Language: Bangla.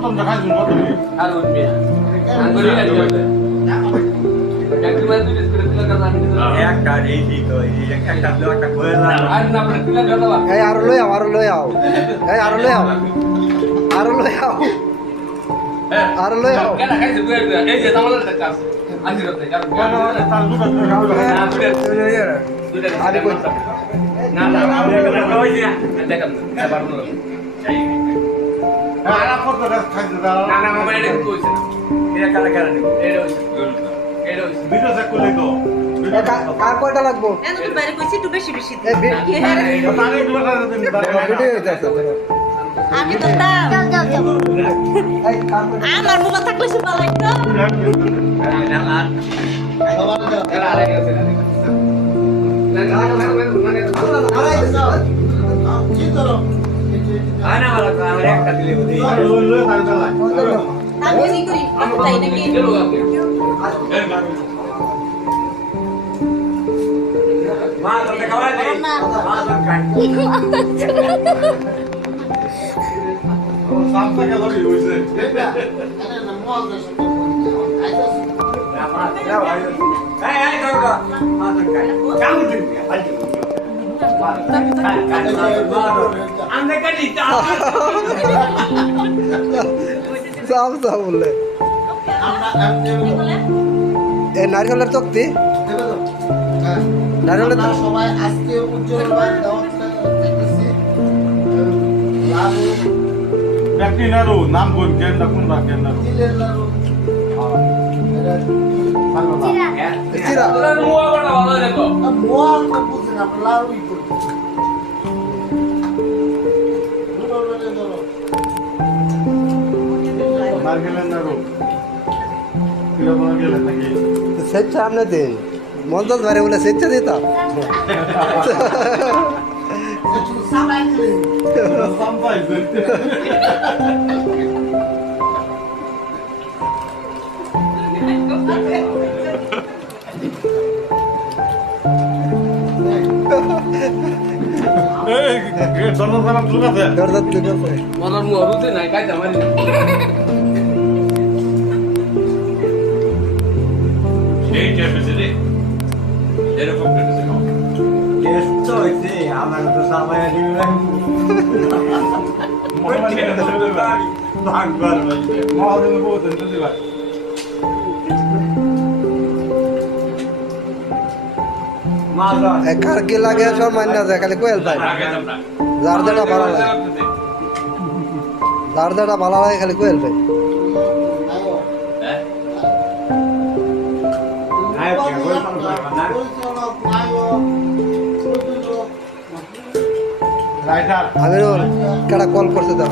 প্রথম দেখাই দিন কত আর উঠবে আঙ্গুলি লাগবে একটু মানে দুটো করে তুলে কাজ আমি একটা এই দিক একটা একটা করে না আর না আপনি তুলে কাজ দাও এই আরো লই আও এই আরো লই আও আরো লই আও কেন খাইছে দুই এই যে তামালের টাকা আছে আজি রাতে কারণ তার দুটো খাওয়া না দুটো আরে কই না না ওই যে দেখাম না পারবো না আর কত খাইতে দাও না না মামা এটা কইছে না এটা কারা কারা নিব এটা হইছে এটা হইছে ভিডিও চেক করলে তো কার কয়টা লাগবো এত তো বাইরে কইছি একটু বেশি বেশি এই কি হ্যাঁ তারে দুটো দিন ভিডিও হইতাছে আমি তো দাম এই কার কয়টা আমার মোবাইল থাকলে সে ভালো লাগতো এরা আরে গেছে না আনা वाला আমার একটা দিলে বলি আমি কি করি তাই নাকি মা তো খাওয়া নেই মা তো খাই সামনে গেল কি হইছে এই এই করো মা তো খাই কাম দিন আমরা কাটি সাম বললে এই নারকেলের তক্তি নারকেলের সবাই আজকে উজ্জ্বল দেখতেছি লালু ব্যক্তি নারু নাম কোন কেন কোন রাখেন নারু দিলের লালু চিরা তোরা মুয়া বড় ভালো দেখো মোয়াল তো বুঝেন আপনার লালুই করি নারকেলের নারু কিরকম গেলেন নাকি স্বেচ্ছা আমনে দিন মন্দাজ ভারে বলে স্বেচ্ছা দিতাম সাবাই দিলেন সামপাইছে এই দরজা তুলে আছে দরজা তুলে করছে মনার মুয়া রুতে নাই কাইতা মারি এই টেপেছে রে এরকম টেপেছে না এsto হইছে আমার তো সামায় দিবে ভাগবার ভাই মহাজন বহুত দিতে ভাই মা দাও কার কি লাগে সব মান্য যায় খালি কোয়েল পাই যার যেটা ভালো লাগে যার যেটা ভালো লাগে খালি কোয়েল পাই নাই কি বল না রাইটার আমিরুল কেডা কল করছে দাও